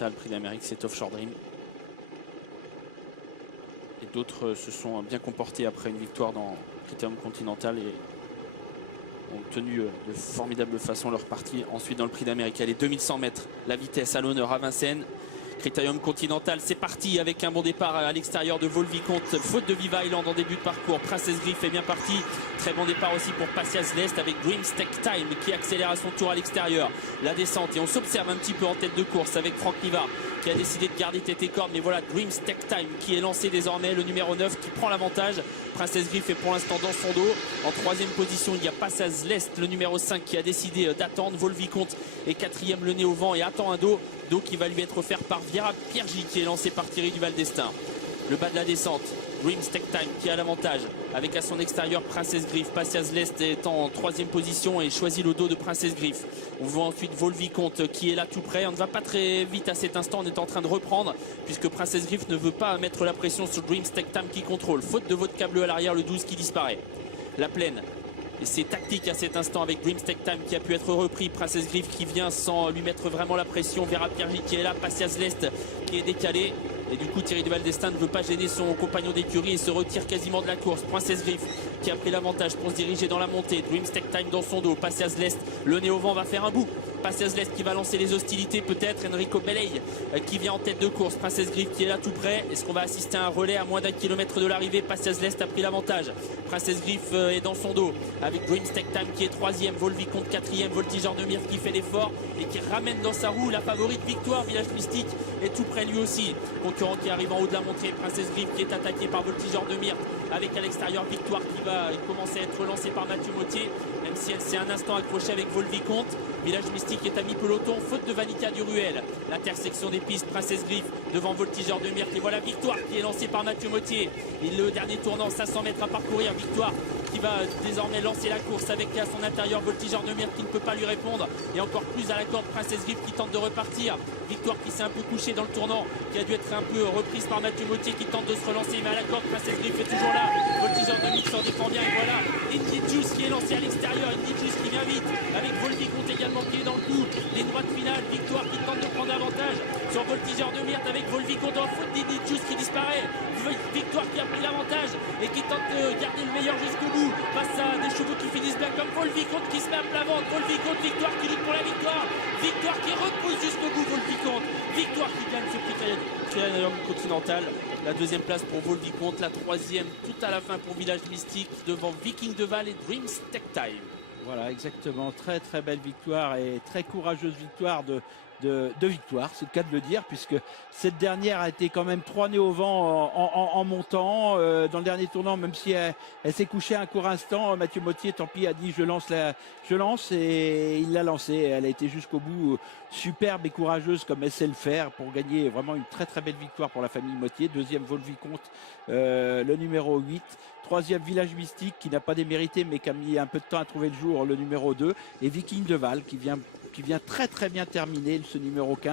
Le prix d'Amérique, c'est Offshore Dream. Et d'autres se sont bien comportés après une victoire dans Critérium Continental et ont tenu de formidable façon leur partie. Ensuite, dans le prix d'Amérique, les 2100 mètres, la vitesse à l'honneur à Vincennes. Critérium Continental, c'est parti avec un bon départ à l'extérieur de Volvicomte. Faute de Viva Island en début de parcours. Princess Griff est bien parti. Très bon départ aussi pour Patias Lest avec Dreams Tech Time qui accélère à son tour à l'extérieur. La descente et on s'observe un petit peu en tête de course avec Franck Nivard qui a décidé de garder tête et corde. Mais voilà, Dreams Tech Time qui est lancé désormais, le numéro 9 qui prend l'avantage. Princess Griff est pour l'instant dans son dos. En troisième position, il y a Patias Lest, le numéro 5 qui a décidé d'attendre. Volvicomte est quatrième, le nez au vent et attend un dos qui va lui être offert par Viera Piergi qui est lancé par Thierry Duval d'Estaing. Le bas de la descente, Dreams Tech Time qui a l'avantage avec à son extérieur Princess Griff. Patias Lest est en troisième position et choisit le dos de Princess Griff. On voit ensuite Volvicomte qui est là tout près. On ne va pas très vite à cet instant, on est en train de reprendre puisque Princess Griff ne veut pas mettre la pression sur Dreams Tech Time qui contrôle. Faute de votre câble à l'arrière, le 12 qui disparaît. La plaine. Et c'est tactique à cet instant avec Dreams Tech Time qui a pu être repris. Princess Griff qui vient sans lui mettre vraiment la pression. Vera Piergi qui est là. Patias Lest qui est décalé. Et du coup Thierry Duval d'Estaing ne veut pas gêner son compagnon d'écurie et se retire quasiment de la course. Princess Griff qui a pris l'avantage pour se diriger dans la montée. Dreams Tech Time dans son dos. Patias Lest, le nez au vent, va faire un bout. Patias Lest qui va lancer les hostilités peut-être. Enrico Beley qui vient en tête de course. Princess Griff qui est là tout près. Est-ce qu'on va assister à un relais à moins d'1 kilomètre de l'arrivée? Patias Lest a pris l'avantage. Princess Griff est dans son dos avec Dreams Tech Time qui est troisième. Volvicomte quatrième. Voltigeur de Myrte qui fait l'effort et qui ramène dans sa roue la favorite Victoire. Village Mystique est tout près lui aussi. Concurrent qui arrive en haut de la montée. Princess Griff qui est attaqué par Voltigeur de Myrte avec à l'extérieur Victoire qui va commencer à être lancée par Mathieu Mottier, même si elle s'est un instant accrochée avec Volvicomte. Village Mystique est à mi-peloton, faute de Vanica Duruel. L'intersection des pistes, Princess Griff devant Voltigeur de Myrte. Et voilà Victoire qui est lancée par Mathieu Mottier. Et le dernier tournant, 500 mètres à parcourir. Victoire qui va désormais lancer la course avec à son intérieur Voltigeur de Myrte qui ne peut pas lui répondre. Et encore plus à la corde Princess Griff qui tente de repartir. Victoire qui s'est un peu couchée dans le tournant, qui a dû être un peu reprise par Mathieu Mottier qui tente de se relancer. Mais à la corde, Princess Griff est toujours là. Voltigeur de Myrte s'en défend bien. Et voilà Indy Juice qui est lancé à l'extérieur. Indy Juice qui vient vite avec Volvicomte également qui est dans le coup. Les droites finales, Victoire qui tente de prendre avantage sur Voltigeur de Myrte avec Volvicomte en faute d'Indy Juice qui disparaît. Victoire qui a pris l'avantage et qui tente de garder le meilleur jusqu'au bout face à des chevaux qui finissent bien comme Volvicomte qui se met à plat ventre. Volvicomte, Victoire qui lutte pour la victoire. Victoire qui repousse jusqu'au bout Volvicomte. Victoire qui gagne ce Critérium Continental. La deuxième place pour Volvicomte, la troisième tout à la fin pour Village Mystique devant Viking de Val et Dreams Tech Time. Voilà, exactement. Très très belle victoire et très courageuse victoire de Victoire, c'est le cas de le dire, puisque cette dernière a été quand même 3 nez au vent en montant. Dans le dernier tournant, même si elle s'est couchée un court instant, Mathieu Mottier, tant pis, a dit je lance et il l'a lancée. Elle a été jusqu'au bout superbe et courageuse comme elle sait le faire pour gagner vraiment une très très belle victoire pour la famille Mottier. Deuxième Volvicomte, le numéro 8. Troisième Village Mystique qui n'a pas démérité mais qui a mis un peu de temps à trouver le jour, le numéro 2. Et Viking de Val qui vient très très bien terminer ce numéro 15.